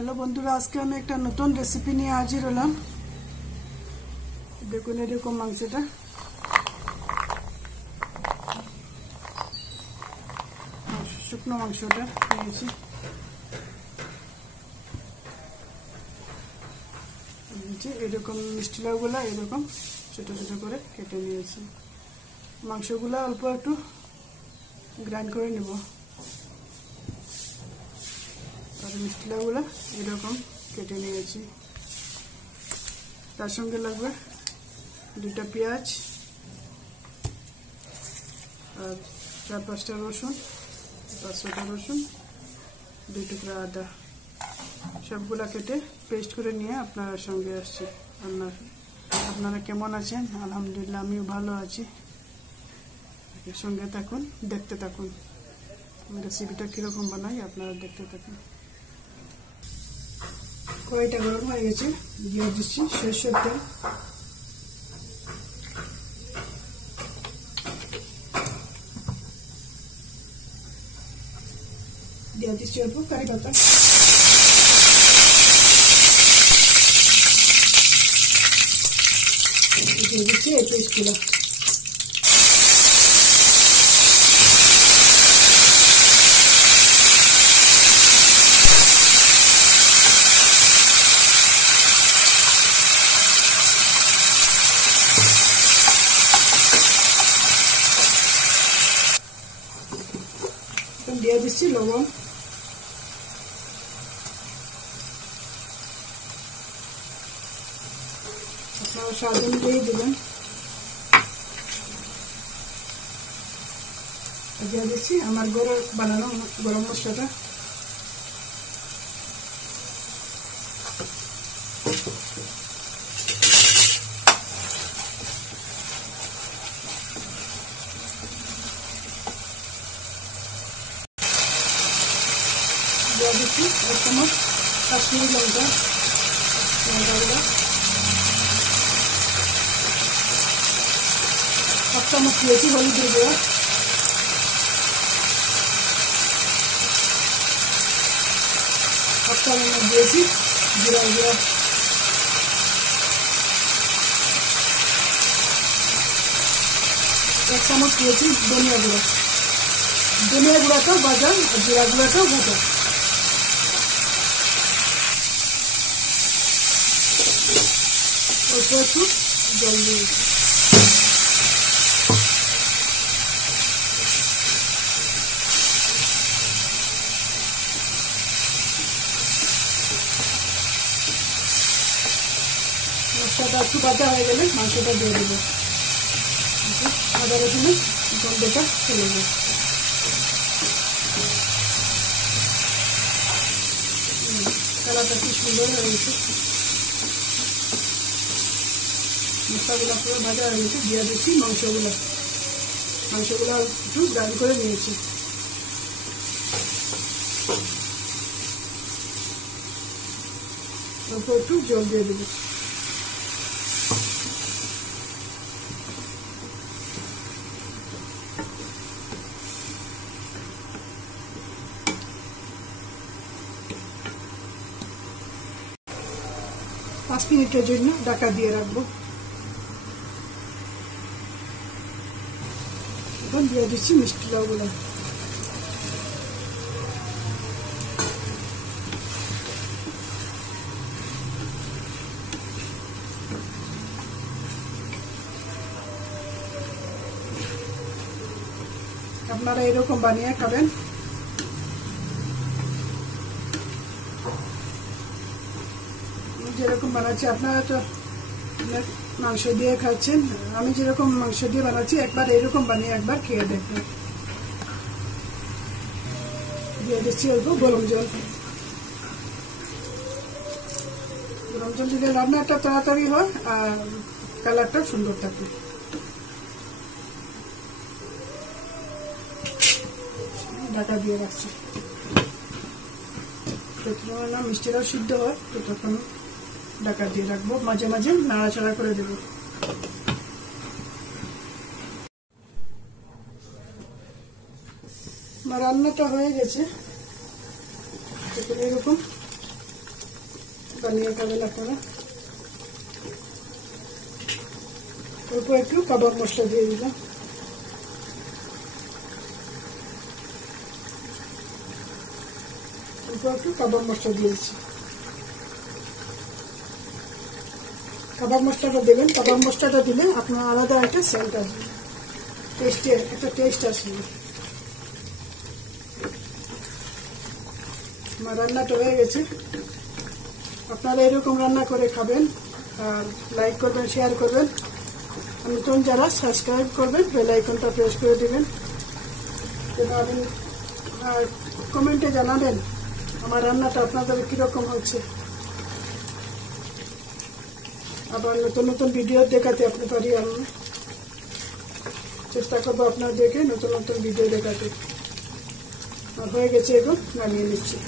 হ্যালো বন্ধুরা, আজকে আমি একটা নতুন রেসিপি নিয়ে হাজির হলাম। দেখুন এরকম মাংসটা শুকনো মাংসটা নিয়েছি। এরকম মিষ্টি লাউগুলা এরকম ছোট ছোট করে কেটে নিয়েছি। মাংসগুলা অল্প একটু গ্রাইন্ড করে নেব। আর মিষ্টি লাউগুলা এরকম কেটে নিয়েছি। তার সঙ্গে লাগবে 2টা পেঁয়াজ আর 4-5টা রসুন, 5-6টা রসুন, 2 টুকরা আদা, সবগুলা কেটে পেস্ট করে নিয়ে আপনার সঙ্গে আসছি। আপনারা কেমন আছেন? আলহামদুলিল্লাহ আমিও ভালো আছি। সঙ্গে থাকুন, দেখতে থাকুন রেসিপিটা কীরকম বানাই, আপনারা দেখতে থাকুন। কড়াইটা গরম হয়ে গেছে, দিয়ে দিচ্ছি সরষের তেল। দিয়ে দিচ্ছি অল্প কারি পাতা, দিয়ে দিচ্ছি এই পেস্টগুলো। দিয়ে দিচ্ছি লবণ, আপনারা স্বাদ অনুযায়ী দেবেন। দিয়ে দিচ্ছি আমার গরুর বানানো গরম মশলাটা। দিয়ে দিচ্ছি 1 চামচ কাশ্মীরি লঙ্কা গুঁড়া, 1 চামচ দিয়েছি হলুদের গুঁড়া, 1 চামচ দিয়েছি জিরা গুঁড়া, 1 চামচ দিয়েছি ধনিয়া গুঁড়া। ধনিয়া গুঁড়াটাও ভাজা আর জিরা গুঁড়াটাও ভাজা। অল্প একটু জল দিয়ে মশলাটা একটু ভাজা হয়ে গেলে মাংসটা দিয়ে দেবো। আদা রসুনের গন্ধটা চলে যাবে। কালারটা কি সুন্দর হয়ে গেছে, মশলাগুলো পুরো ভাজা হয়ে গেছে। দিয়ে দিচ্ছি মাংসগুলো একটু গ্রাইন্ড করে নিয়েছি। অল্প একটু জল দিয়ে দেবো। পাঁচ মিনিটের জন্য ঢাকা দিয়ে রাখবো। এখন দিয়ে দিচ্ছি মিষ্টি লাউগুলো। আপনারা এরকম বানিয়ে খাবেন। যেরকম বানাচ্ছি, আপনারা তো মাংস দিয়ে খাচ্ছেন, আমি যেরকম মাংস দিয়ে বানাচ্ছি একবার এরকম বানিয়ে একবার খেয়ে দেখবেন। দিয়ে দিচ্ছি অল্প গরম জল। গরম জল দিলে রান্নাটা তাড়াতাড়ি হয় আর কালারটা সুন্দর থাকে। ঢাকা দিয়ে রাখছি, যতক্ষণ না মিষ্টিটাও সিদ্ধ হয় ততক্ষণ ঢাকা দিয়ে রাখবো। মাঝে মাঝে নাড়াচাড়া করে দেবো। আমার রান্নাটা হয়ে গেছে। এরকম বানিয়ে খাবেন আপনারা। অল্প একটু কাবাব মশলা দিয়ে দিলাম। অল্প একটু কাবাব মশলা দিয়েছি। কাবাব মশলাটা দেবেন। কাবাব মশলাটা দিলে আপনার আলাদা একটা সেন্ট আসবে, একটা টেস্ট আসবে। আমার রান্নাটা হয়ে গেছে। আপনারা এরকম রান্না করে খাবেন, আর লাইক করবেন, শেয়ার করবেন। নতুন যারা সাবস্ক্রাইব করবেন, বেল আইকনটা প্রেস করে দেবেন। এবং কমেন্টে জানাবেন আমার রান্নাটা আপনাদের কীরকম হচ্ছে। আবার নতুন নতুন ভিডিও দেখাতে আপনি পারি। আমি চেষ্টা করবো আপনাদেরকে নতুন নতুন ভিডিও দেখাতে। আর হয়ে গেছে, এখন নামিয়ে নিচ্ছি।